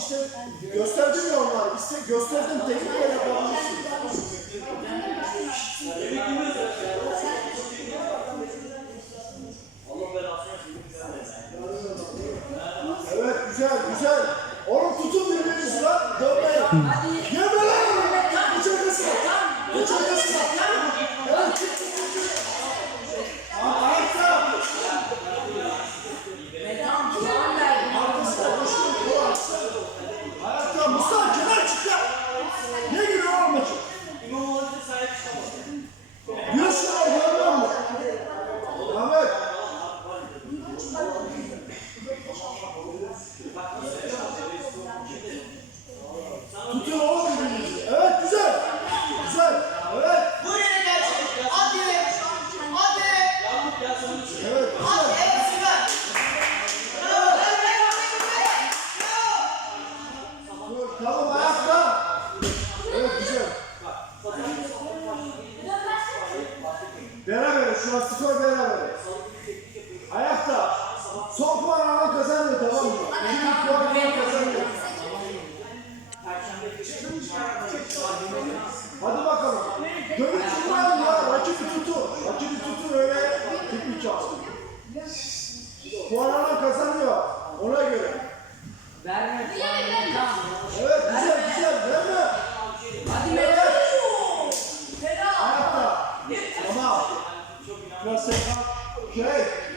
işte gösterdim ya onlar. İşte gösterdim teknik olarak anlamışsın. Evet güzel güzel. Onu tutun birbirinizi lan. Dönmeyin. Tutun oğlum birbirinizi. Evet güzel. Güzel. Evet. Bu yere gel. Hadi. Hadi. Evet. Hadi. Evet süper. Bravo. Bravo. Bravo. Tamam ayakta. Evet güzel. Beraber şu an skor beraber. Hadi bakalım. Dönüp tutmayalım ya. Rakibi tutu. Rakibi tutu öyle teknik yapsın. Puanlanan kazanıyor. Ona göre. Verme. Evet güzel güzel. Verme. Hadi Mehmet. Ayakta. Tamam. Biraz sen Şey.